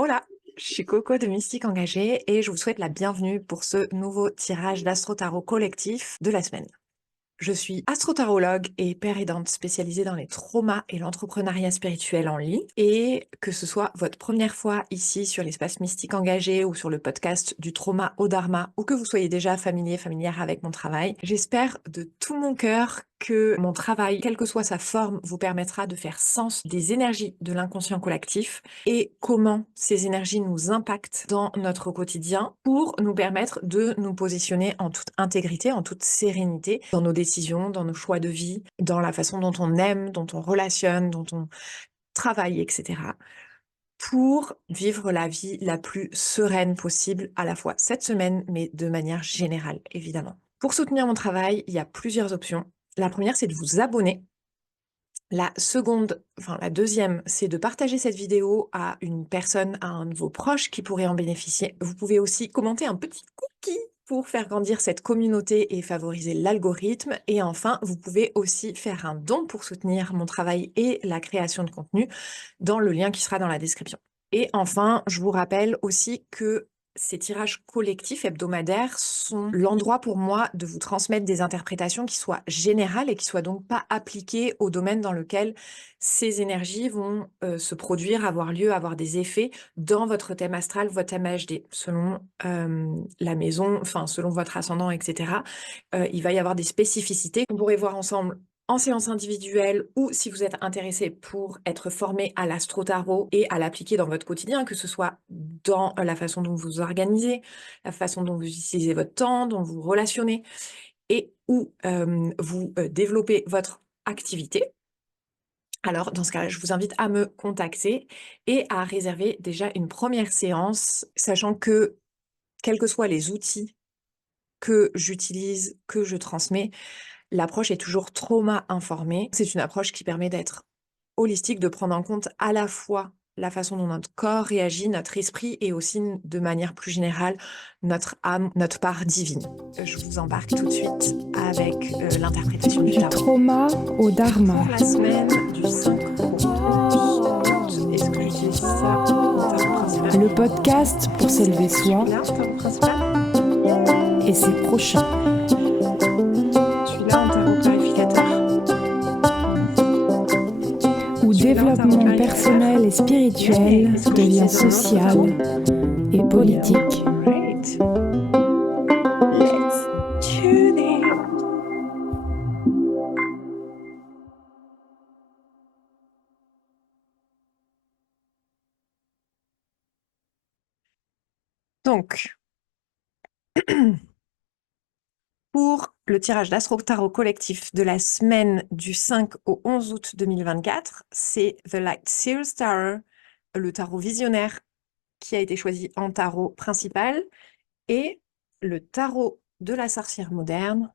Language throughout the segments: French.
Hola, je suis Coco de Mystique Engagée et je vous souhaite la bienvenue pour ce nouveau tirage d'Astro Tarot collectif de la semaine. Je suis astrotarologue et père aidante spécialisée dans les traumas et l'entrepreneuriat spirituel en ligne. Et que ce soit votre première fois ici sur l'espace Mystique Engagé ou sur le podcast du trauma au dharma, ou que vous soyez déjà familière avec mon travail, j'espère de tout mon cœur que mon travail, quelle que soit sa forme, vous permettra de faire sens des énergies de l'inconscient collectif et comment ces énergies nous impactent dans notre quotidien pour nous permettre de nous positionner en toute intégrité, en toute sérénité dans nos décisions, dans nos choix de vie, dans la façon dont on aime, dont on relationne, dont on travaille, etc. pour vivre la vie la plus sereine possible à la fois cette semaine, mais de manière générale, évidemment. Pour soutenir mon travail, il y a plusieurs options. La première, c'est de vous abonner. La deuxième, c'est de partager cette vidéo à une personne, à un de vos proches qui pourrait en bénéficier. Vous pouvez aussi commenter un petit cookie pour faire grandir cette communauté et favoriser l'algorithme. Et enfin, vous pouvez aussi faire un don pour soutenir mon travail et la création de contenu dans le lien qui sera dans la description. Et enfin, je vous rappelle aussi que ces tirages collectifs hebdomadaires sont l'endroit pour moi de vous transmettre des interprétations qui soient générales et qui soient donc pas appliquées au domaine dans lequel ces énergies vont se produire, avoir lieu, avoir des effets dans votre thème astral, votre thème HD, selon la maison, enfin selon votre ascendant, etc. Il va y avoir des spécificités qu'on pourrait voir ensemble en séance individuelle ou si vous êtes intéressé pour être formé à l'astro-tarot et à l'appliquer dans votre quotidien, que ce soit dans la façon dont vous vous organisez, la façon dont vous utilisez votre temps, dont vous relationnez et où vous développez votre activité. Alors, dans ce cas-là, je vous invite à me contacter et à réserver déjà une première séance, sachant que, quels que soient les outils que j'utilise, que je transmets, l'approche est toujours trauma informée. C'est une approche qui permet d'être holistique, de prendre en compte à la fois la façon dont notre corps réagit, notre esprit et aussi de manière plus générale notre âme, notre part divine. Je vous embarque tout de suite avec l'interprétation du Du tarot. trauma au dharma. Pour la semaine du 5 au 11 août, est-ce que j'utilise ça en tarot principal? Le podcast pour s'élever soi Celui-là, tarot principal? et ses prochains. Celui-là en tarot clarificateur? Où Celui-là en tarot développement clarificateur? personnel et spirituel Est-ce que devient j'utilise un autre social tarot? et politique. Great. Let's tune in. Donc, pour le tirage d'Astro Tarot collectif de la semaine du 5 au 11 août 2024, c'est The Light Seals Tarot, le tarot visionnaire qui a été choisi en tarot principal, et le tarot de la sorcière moderne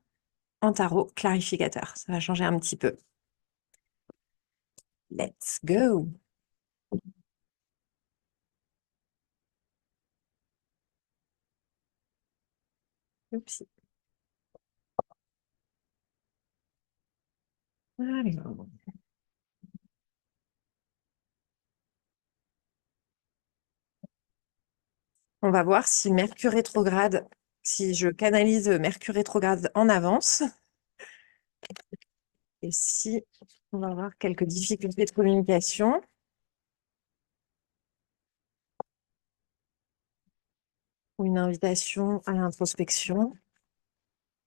en tarot clarificateur. Ça va changer un petit peu. Let's go! Oupsie. Alors. On va voir si Mercure rétrograde, si je canalise Mercure rétrograde en avance, et si on va avoir quelques difficultés de communication. Ou une invitation à l'introspection,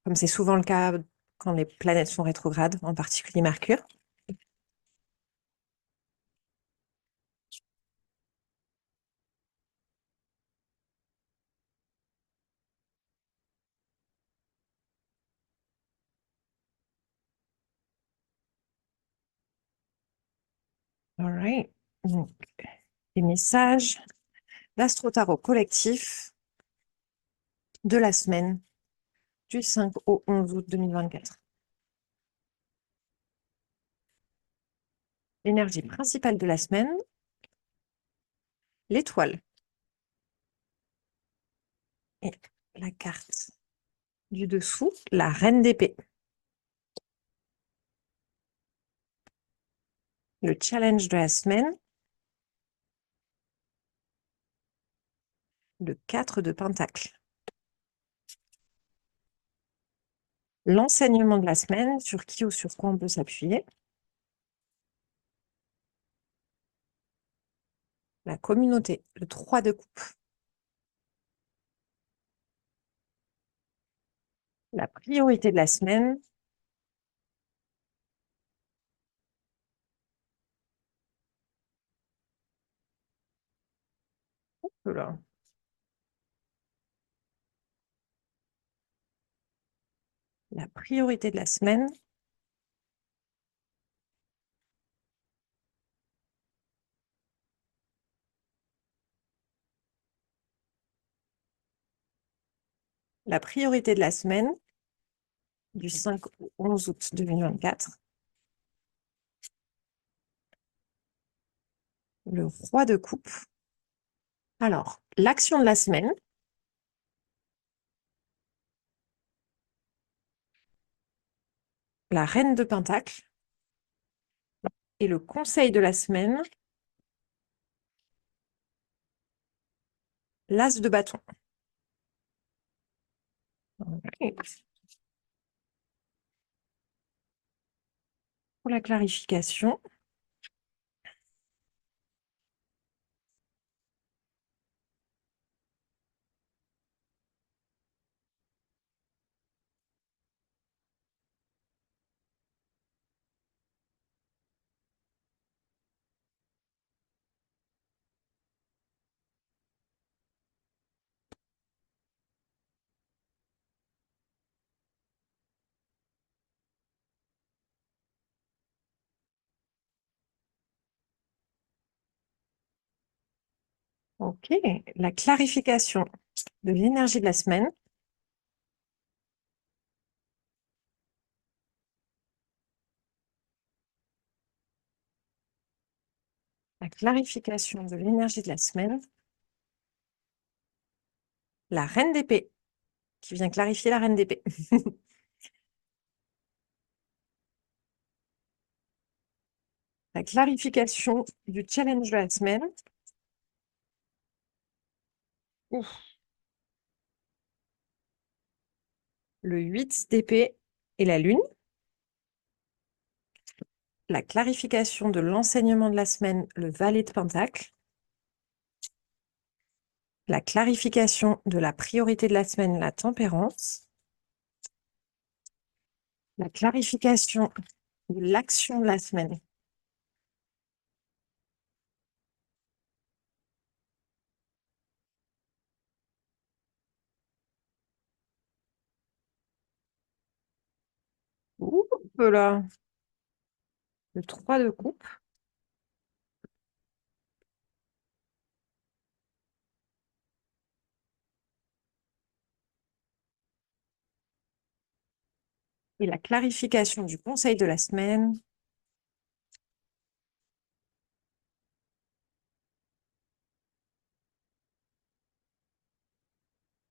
comme c'est souvent le cas quand les planètes sont rétrogrades, en particulier Mercure. All right. Donc, les messages d'Astro Tarot collectif de la semaine du 5 au 11 août 2024. L'énergie principale de la semaine, l'étoile. Et la carte du dessous, la reine d'épée. Le challenge de la semaine, le 4 de Pentacle. L'enseignement de la semaine, sur qui ou sur quoi on peut s'appuyer. La communauté, le 3 de coupe. La priorité de la semaine. Oula. La priorité de la semaine. La priorité de la semaine du 5 au 11 août 2024. Le roi de coupe. Alors, l'action de la semaine. La reine de Pentacle. Et le conseil de la semaine. L'as de bâton. Ok. Pour la clarification. Ok, la clarification de l'énergie de la semaine. La clarification de l'énergie de la semaine. La reine d'épée, qui vient clarifier la reine d'épée. La clarification du challenge de la semaine. Ouf. Le 8 d'épée et la lune. La clarification de l'enseignement de la semaine, le valet de Pentacle. La clarification de la priorité de la semaine, la tempérance. La clarification de l'action de la semaine. Ouh là. Le 3 de coupe. Et la clarification du conseil de la semaine.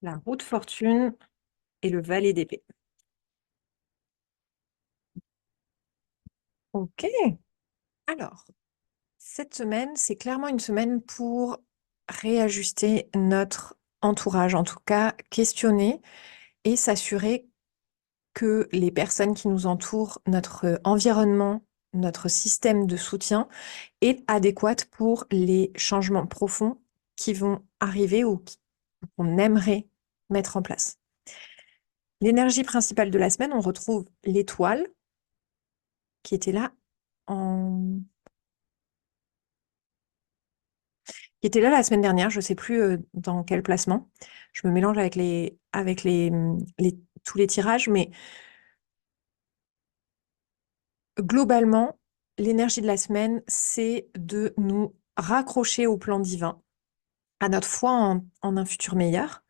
La roue de fortune et le valet d'épée. Ok. Alors, cette semaine, c'est clairement une semaine pour réajuster notre entourage, en tout cas questionner et s'assurer que les personnes qui nous entourent, notre environnement, notre système de soutien est adéquat pour les changements profonds qui vont arriver ou qu'on aimerait mettre en place. L'énergie principale de la semaine, on retrouve l'étoile qui était là en... qui était là la semaine dernière, je ne sais plus dans quel placement. Je me mélange avec tous les tirages, mais globalement, l'énergie de la semaine, c'est de nous raccrocher au plan divin, à notre foi en un futur meilleur,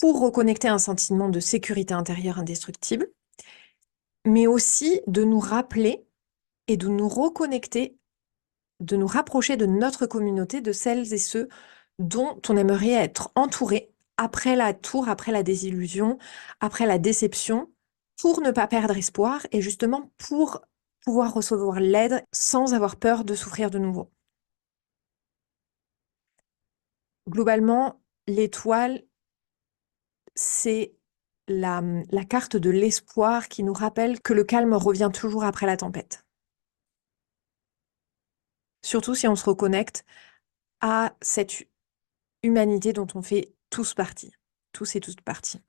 pour reconnecter un sentiment de sécurité intérieure indestructible, mais aussi de nous rappeler et de nous reconnecter, de nous rapprocher de notre communauté, de celles et ceux dont on aimerait être entouré après la tour, après la désillusion, après la déception, pour ne pas perdre espoir et justement pour pouvoir recevoir l'aide sans avoir peur de souffrir de nouveau. Globalement, l'étoile, c'est la carte de l'espoir qui nous rappelle que le calme revient toujours après la tempête. Surtout si on se reconnecte à cette humanité dont on fait tous partie, tous et toutes partie.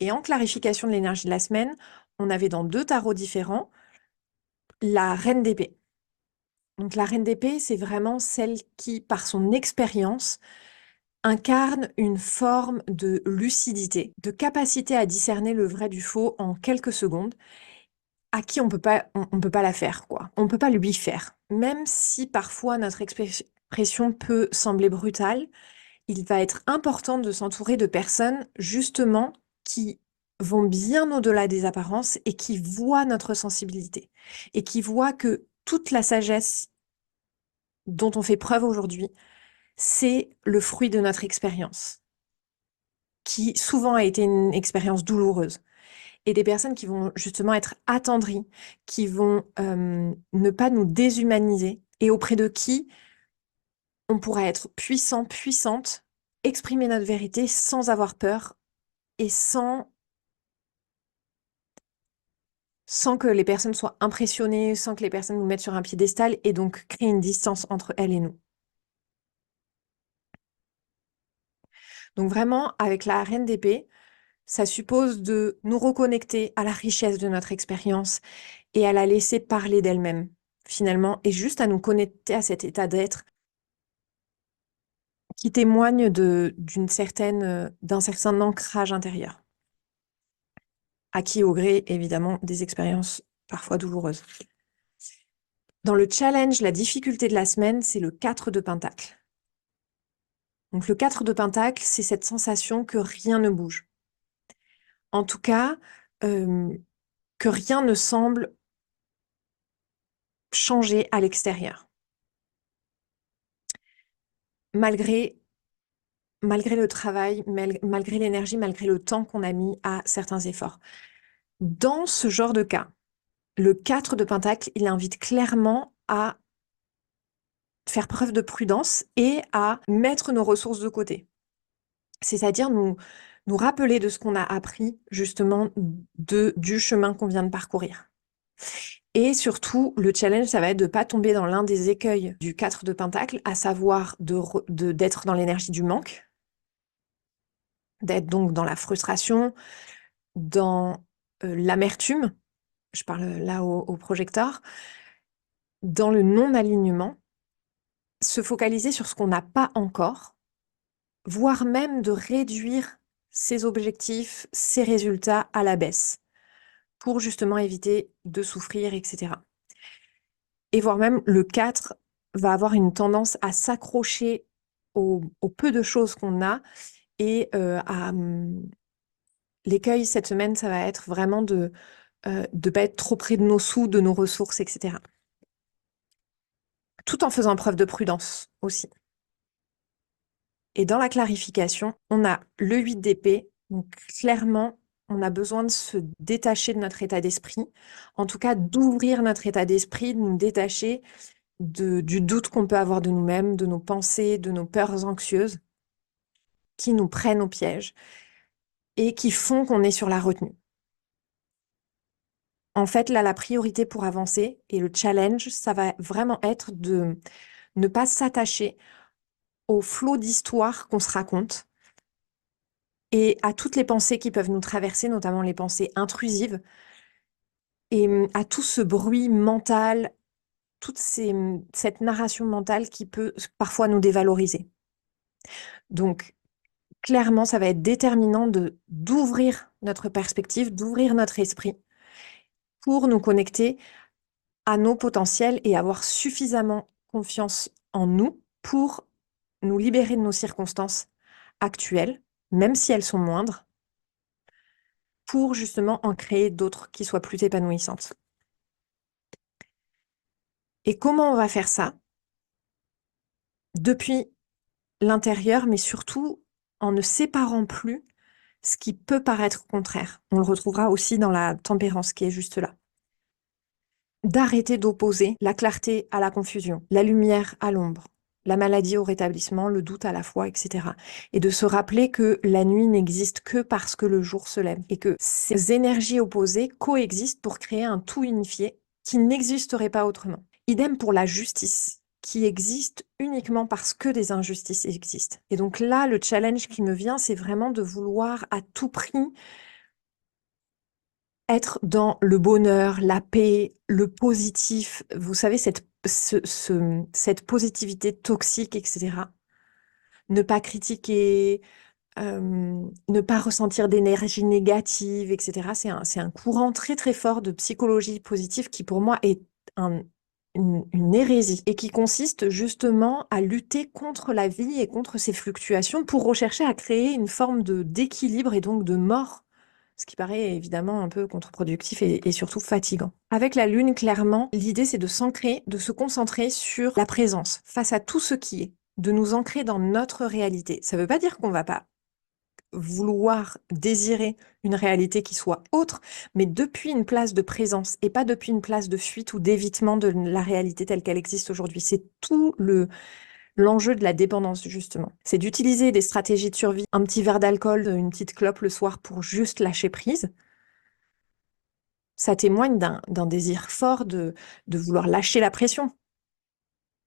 Et en clarification de l'énergie de la semaine, on avait dans 2 tarots différents la reine d'épée. Donc la reine d'épée, c'est vraiment celle qui, par son expérience, incarne une forme de lucidité, de capacité à discerner le vrai du faux en quelques secondes, à qui on peut pas la faire, quoi. On peut pas lui faire. Même si parfois notre expression peut sembler brutale, il va être important de s'entourer de personnes justement qui vont bien au-delà des apparences et qui voient notre sensibilité et qui voient que toute la sagesse dont on fait preuve aujourd'hui, c'est le fruit de notre expérience, qui souvent a été une expérience douloureuse. Et des personnes qui vont justement être attendries, qui vont ne pas nous déshumaniser et auprès de qui on pourra être puissant, puissante, exprimer notre vérité sans avoir peur et sans que les personnes soient impressionnées, sans que les personnes nous mettent sur un piédestal et donc créer une distance entre elles et nous. Donc vraiment, avec la reine d'épée, ça suppose de nous reconnecter à la richesse de notre expérience et à la laisser parler d'elle-même, finalement, et juste à nous connecter à cet état d'être qui témoigne d'un certain ancrage intérieur, acquis au gré, évidemment, des expériences parfois douloureuses. Dans le challenge, la difficulté de la semaine, c'est le 4 de Pentacle. Donc le 4 de Pentacle, c'est cette sensation que rien ne bouge. En tout cas, que rien ne semble changer à l'extérieur. Malgré le travail, malgré l'énergie, malgré le temps qu'on a mis à certains efforts. Dans ce genre de cas, le 4 de Pentacle, il invite clairement à faire preuve de prudence et à mettre nos ressources de côté. C'est-à-dire nous rappeler de ce qu'on a appris justement du chemin qu'on vient de parcourir. Et surtout, le challenge, ça va être de ne pas tomber dans l'un des écueils du 4 de Pentacle, à savoir d'être dans l'énergie du manque, d'être donc dans la frustration, dans l'amertume, je parle là au projecteur, dans le non-alignement, se focaliser sur ce qu'on n'a pas encore, voire même de réduire ses objectifs, ses résultats à la baisse, pour justement éviter de souffrir, etc. Et voire même le 4 va avoir une tendance à s'accrocher au peu de choses qu'on a et l'écueil cette semaine, ça va être vraiment de ne pas être trop près de nos sous, de nos ressources, etc. Tout en faisant preuve de prudence aussi. Et dans la clarification, on a le 8 d'épée. Donc clairement, on a besoin de se détacher de notre état d'esprit. En tout cas, d'ouvrir notre état d'esprit, de nous détacher du doute qu'on peut avoir de nous-mêmes, de nos pensées, de nos peurs anxieuses qui nous prennent au piège et qui font qu'on est sur la retenue. En fait, là, la priorité pour avancer et le challenge, ça va vraiment être de ne pas s'attacher au flot d'histoires qu'on se raconte et à toutes les pensées qui peuvent nous traverser, notamment les pensées intrusives, et à tout ce bruit mental, cette narration mentale qui peut parfois nous dévaloriser. Donc, clairement, ça va être déterminant d'ouvrir notre perspective, d'ouvrir notre esprit pour nous connecter à nos potentiels et avoir suffisamment confiance en nous pour nous libérer de nos circonstances actuelles, même si elles sont moindres, pour justement en créer d'autres qui soient plus épanouissantes. Et comment on va faire ça? Depuis l'intérieur, mais surtout en ne séparant plus ce qui peut paraître contraire. On le retrouvera aussi dans la tempérance qui est juste là. D'arrêter d'opposer la clarté à la confusion, la lumière à l'ombre, la maladie au rétablissement, le doute à la fois, etc. Et de se rappeler que la nuit n'existe que parce que le jour se lève et que ces énergies opposées coexistent pour créer un tout unifié qui n'existerait pas autrement. Idem pour la justice, qui existe uniquement parce que des injustices existent. Et donc là, le challenge qui me vient, c'est vraiment de vouloir à tout prix être dans le bonheur, la paix, le positif, vous savez, cette positivité toxique, etc. Ne pas critiquer, ne pas ressentir d'énergie négative, etc. C'est un courant très très fort de psychologie positive qui pour moi est une hérésie et qui consiste justement à lutter contre la vie et contre ses fluctuations pour rechercher à créer une forme d'équilibre et donc de mort, ce qui paraît évidemment un peu contre-productif et surtout fatigant. Avec la lune, clairement, l'idée c'est de s'ancrer, de se concentrer sur la présence face à tout ce qui est, de nous ancrer dans notre réalité. Ça ne veut pas dire qu'on ne va pas vouloir désirer une réalité qui soit autre, mais depuis une place de présence et pas depuis une place de fuite ou d'évitement de la réalité telle qu'elle existe aujourd'hui. C'est tout l'enjeu de la dépendance, justement. C'est d'utiliser des stratégies de survie, un petit verre d'alcool, une petite clope le soir pour juste lâcher prise. Ça témoigne d'un désir fort de vouloir lâcher la pression.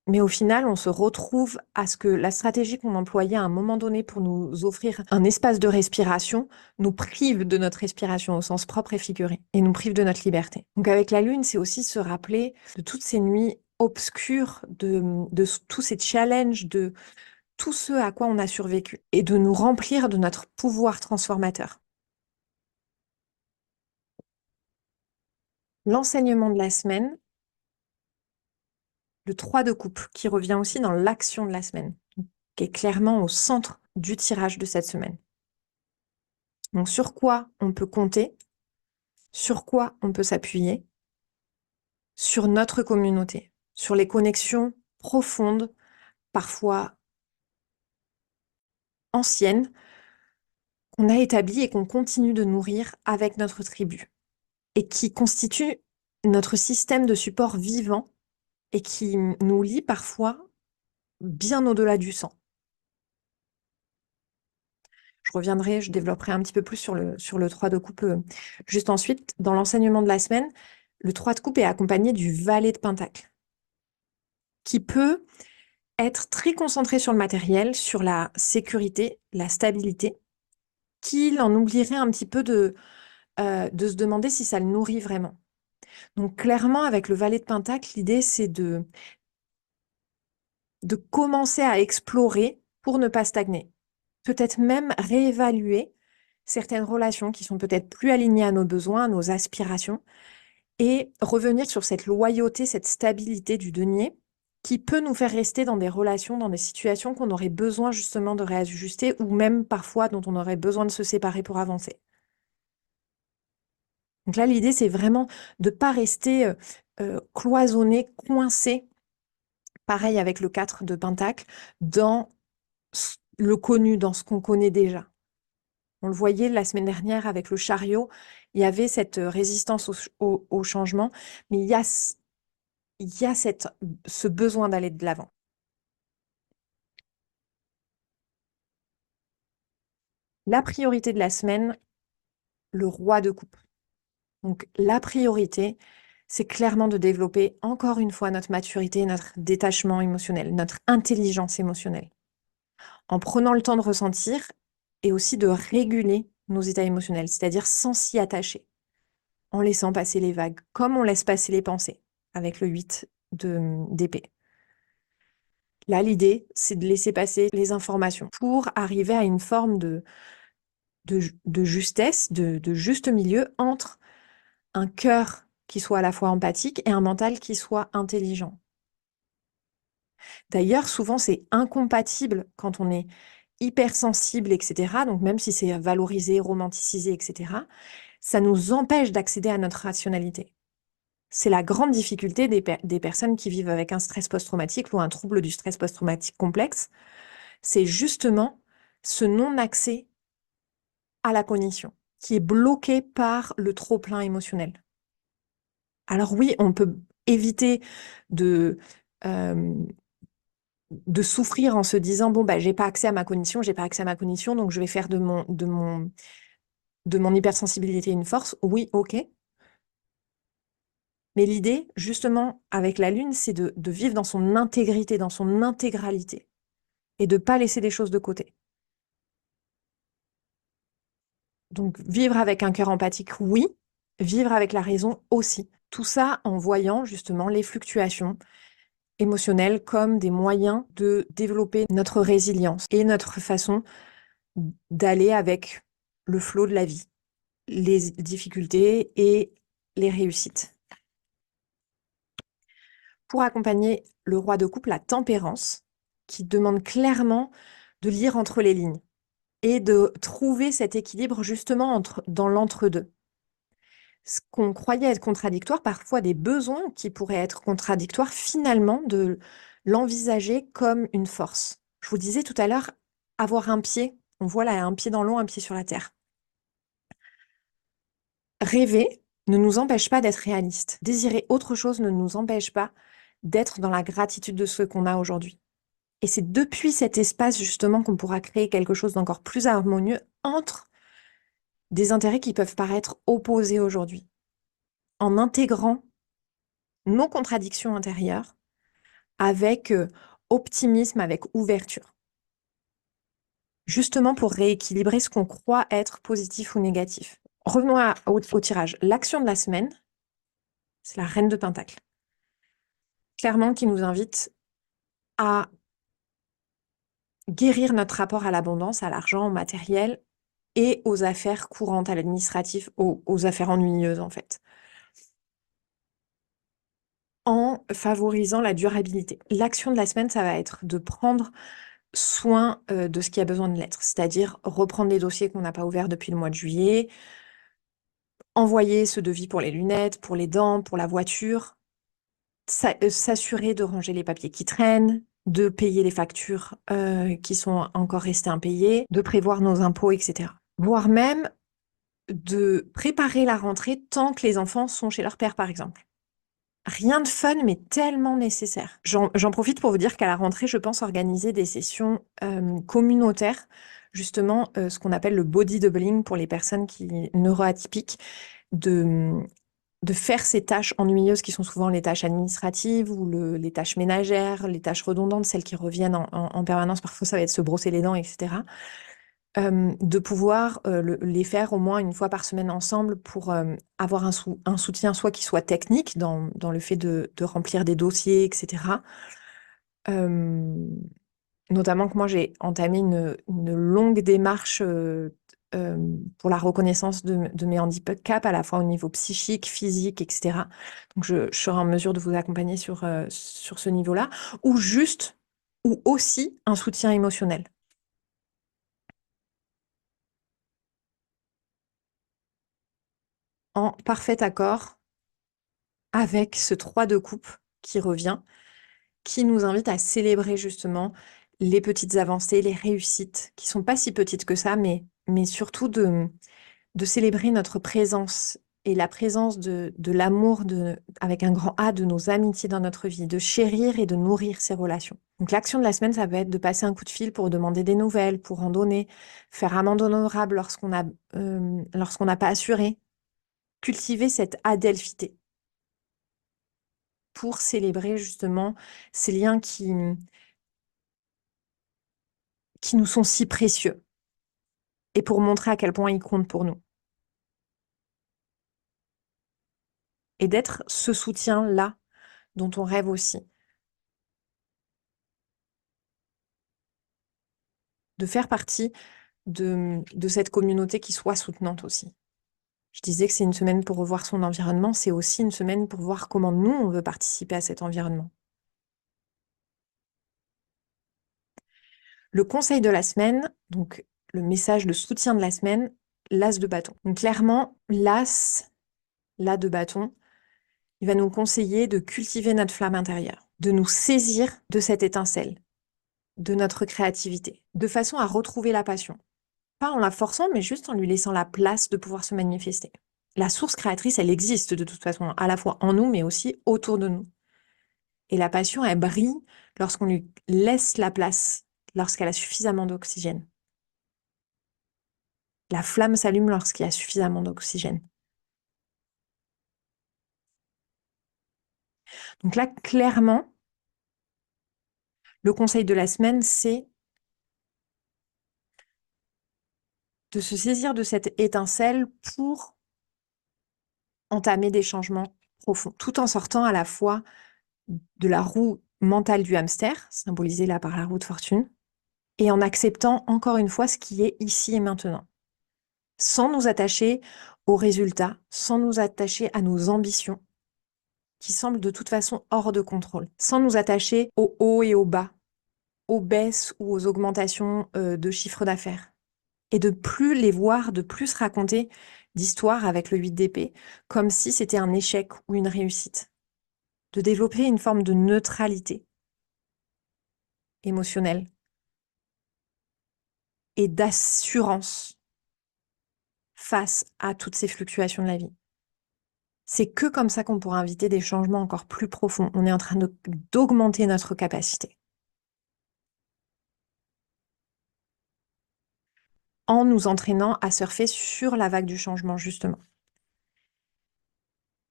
Mais au final, on se retrouve à ce que la stratégie qu'on employait à un moment donné pour nous offrir un espace de respiration nous prive de notre respiration au sens propre et figuré et nous prive de notre liberté. Donc avec la lune, c'est aussi se rappeler de toutes ces nuits obscures, de tous ces challenges, de tout ce à quoi on a survécu et de nous remplir de notre pouvoir transformateur. L'enseignement de la semaine, le 3 de coupe, qui revient aussi dans l'action de la semaine, qui est clairement au centre du tirage de cette semaine. Donc, sur quoi on peut compter, sur quoi on peut s'appuyer, sur notre communauté, sur les connexions profondes, parfois anciennes, qu'on a établies et qu'on continue de nourrir avec notre tribu, et qui constituent notre système de support vivant et qui nous lie parfois bien au-delà du sang. Je reviendrai, je développerai un petit peu plus sur le 3 de coupe juste ensuite. Dans l'enseignement de la semaine, le 3 de coupe est accompagné du valet de pentacle, qui peut être très concentré sur le matériel, sur la sécurité, la stabilité, qu'il en oublierait un petit peu de se demander si ça le nourrit vraiment. Donc clairement, avec le valet de pentacle, l'idée, c'est de commencer à explorer pour ne pas stagner. Peut-être même réévaluer certaines relations qui sont peut-être plus alignées à nos besoins, à nos aspirations, et revenir sur cette loyauté, cette stabilité du denier qui peut nous faire rester dans des relations, dans des situations qu'on aurait besoin justement de réajuster ou même parfois dont on aurait besoin de se séparer pour avancer. Donc là, l'idée, c'est vraiment de ne pas rester cloisonné, coincé, pareil avec le 4 de Pentacle, dans le connu, dans ce qu'on connaît déjà. On le voyait la semaine dernière avec le chariot, il y avait cette résistance au changement, mais il y a ce besoin d'aller de l'avant. La priorité de la semaine, le roi de coupe. Donc la priorité, c'est clairement de développer encore une fois notre maturité, notre détachement émotionnel, notre intelligence émotionnelle, en prenant le temps de ressentir et aussi de réguler nos états émotionnels, c'est-à-dire sans s'y attacher, en laissant passer les vagues, comme on laisse passer les pensées, avec le 8 d'épée. Là, l'idée, c'est de laisser passer les informations pour arriver à une forme de justesse, de juste milieu entre un cœur qui soit à la fois empathique et un mental qui soit intelligent. D'ailleurs, souvent, c'est incompatible quand on est hypersensible, etc. Donc, même si c'est valorisé, romanticisé, etc., ça nous empêche d'accéder à notre rationalité. C'est la grande difficulté des personnes qui vivent avec un stress post-traumatique ou un trouble du stress post-traumatique complexe. C'est justement ce non-accès à la cognition qui est bloqué par le trop-plein émotionnel. Alors oui, on peut éviter de de souffrir en se disant: «Bon, bah, j'ai pas accès à ma cognition, j'ai pas accès à ma cognition, donc je vais faire de mon hypersensibilité une force». Oui, OK. Mais l'idée, justement, avec la lune, c'est de vivre dans son intégrité, dans son intégralité et de pas laisser des choses de côté. Donc vivre avec un cœur empathique, oui, vivre avec la raison aussi. Tout ça en voyant justement les fluctuations émotionnelles comme des moyens de développer notre résilience et notre façon d'aller avec le flot de la vie, les difficultés et les réussites. Pour accompagner le roi de coupe, la tempérance, qui demande clairement de lire entre les lignes et de trouver cet équilibre justement dans l'entre-deux. Ce qu'on croyait être contradictoire, parfois des besoins qui pourraient être contradictoires, finalement de l'envisager comme une force. Je vous disais tout à l'heure, avoir un pied, on voit là un pied dans l'eau, un pied sur la terre. Rêver ne nous empêche pas d'être réaliste. Désirer autre chose ne nous empêche pas d'être dans la gratitude de ce qu'on a aujourd'hui. Et c'est depuis cet espace justement qu'on pourra créer quelque chose d'encore plus harmonieux entre des intérêts qui peuvent paraître opposés aujourd'hui, en intégrant nos contradictions intérieures avec optimisme, avec ouverture. Justement pour rééquilibrer ce qu'on croit être positif ou négatif. Revenons au tirage. L'action de la semaine, c'est la reine de Pentacle. Clairement, qui nous invite à guérir notre rapport à l'abondance, à l'argent, au matériel et aux affaires courantes, à l'administratif, aux affaires ennuyeuses en fait, en favorisant la durabilité. L'action de la semaine, ça va être de prendre soin de ce qui a besoin de l'être, c'est-à-dire reprendre les dossiers qu'on n'a pas ouverts depuis le mois de juillet, envoyer ce devis pour les lunettes, pour les dents, pour la voiture, s'assurer de ranger les papiers qui traînent, de payer les factures qui sont encore restées impayées, de prévoir nos impôts, etc. Voire même de préparer la rentrée tant que les enfants sont chez leur père, par exemple. Rien de fun, mais tellement nécessaire. J'en profite pour vous dire qu'à la rentrée, je pense organiser des sessions communautaires, justement, ce qu'on appelle le body doubling pour les personnes neuroatypiques, de faire ces tâches ennuyeuses qui sont souvent les tâches administratives ou les tâches ménagères, les tâches redondantes, celles qui reviennent en permanence. Parfois, ça va être se brosser les dents, etc. De pouvoir les faire au moins une fois par semaine ensemble pour avoir un soutien soit qui soit technique dans le fait de remplir des dossiers, etc. Notamment que moi j'ai entamé une longue démarche pour la reconnaissance de mes handicaps à la fois au niveau psychique, physique, etc. Donc je serai en mesure de vous accompagner sur ce niveau-là, ou aussi un soutien émotionnel. En parfait accord avec ce 3 de coupe qui revient, qui nous invite à célébrer justement les petites avancées, les réussites, qui sont pas si petites que ça, mais surtout de célébrer notre présence et la présence de l'amour avec un grand A de nos amitiés dans notre vie, de chérir et de nourrir ces relations. Donc l'action de la semaine, ça peut être de passer un coup de fil pour demander des nouvelles, pour en donner, faire amende honorable lorsqu'on n'a pas assuré, cultiver cette adelphité pour célébrer justement ces liens qui nous sont si précieux et pour montrer à quel point ils comptent pour nous. Et d'être ce soutien-là dont on rêve aussi. De faire partie de cette communauté qui soit soutenante aussi. Je disais que c'est une semaine pour revoir son environnement, c'est aussi une semaine pour voir comment nous, on veut participer à cet environnement. Le conseil de la semaine, donc le message de soutien de la semaine, l'as de bâton. Donc clairement, l'as de bâton, il va nous conseiller de cultiver notre flamme intérieure, de nous saisir de cette étincelle, de notre créativité, de façon à retrouver la passion. Pas en la forçant, mais juste en lui laissant la place de pouvoir se manifester. La source créatrice, elle existe de toute façon, à la fois en nous, mais aussi autour de nous. Et la passion, elle brille lorsqu'on lui laisse la place, lorsqu'elle a suffisamment d'oxygène. La flamme s'allume lorsqu'il y a suffisamment d'oxygène. Donc là, clairement, le conseil de la semaine, c'est de se saisir de cette étincelle pour entamer des changements profonds, tout en sortant à la fois de la roue mentale du hamster, symbolisée là par la roue de fortune, et en acceptant encore une fois ce qui est ici et maintenant, sans nous attacher aux résultats, sans nous attacher à nos ambitions, qui semblent de toute façon hors de contrôle, sans nous attacher aux hauts et aux bas, aux baisses ou aux augmentations de chiffre d'affaires, et de plus les voir, de plus raconter d'histoires avec le 8 d'épée, comme si c'était un échec ou une réussite, de développer une forme de neutralité émotionnelle et d'assurance face à toutes ces fluctuations de la vie. C'est que comme ça qu'on pourra inviter des changements encore plus profonds. On est en train d'augmenter notre capacité. En nous entraînant à surfer sur la vague du changement, justement.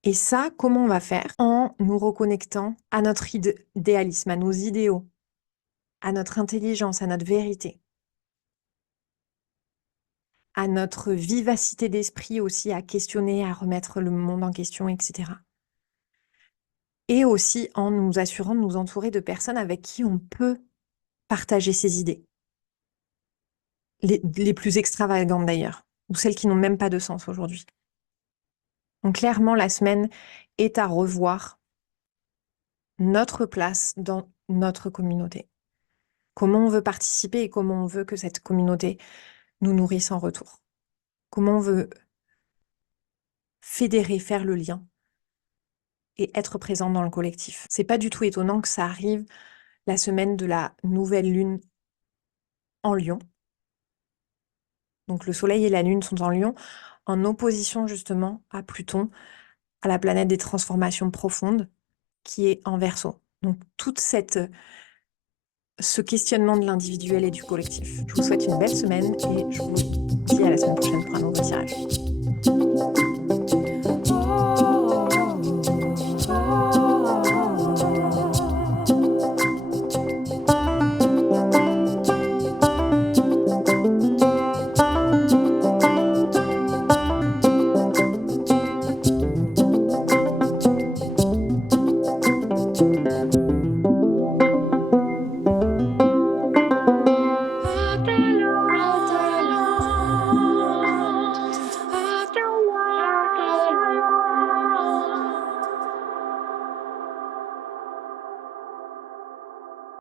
Et ça, comment on va faire? En nous reconnectant à notre idéalisme, à nos idéaux, à notre intelligence, à notre vérité, à notre vivacité d'esprit aussi, à questionner, à remettre le monde en question, etc. Et aussi en nous assurant de nous entourer de personnes avec qui on peut partager ses idées. Les plus extravagantes d'ailleurs, ou celles qui n'ont même pas de sens aujourd'hui. Donc clairement, la semaine est à revoir notre place dans notre communauté. Comment on veut participer et comment on veut que cette communauté nous nourrisse en retour. Comment on veut fédérer, faire le lien et être présent dans le collectif. C'est pas du tout étonnant que ça arrive la semaine de la nouvelle lune en Lion. Donc le soleil et la lune sont en Lion, en opposition justement à Pluton, à la planète des transformations profondes, qui est en Verseau. Donc toute ce questionnement de l'individuel et du collectif. Je vous souhaite une belle semaine et je vous dis à la semaine prochaine pour un nouveau tirage.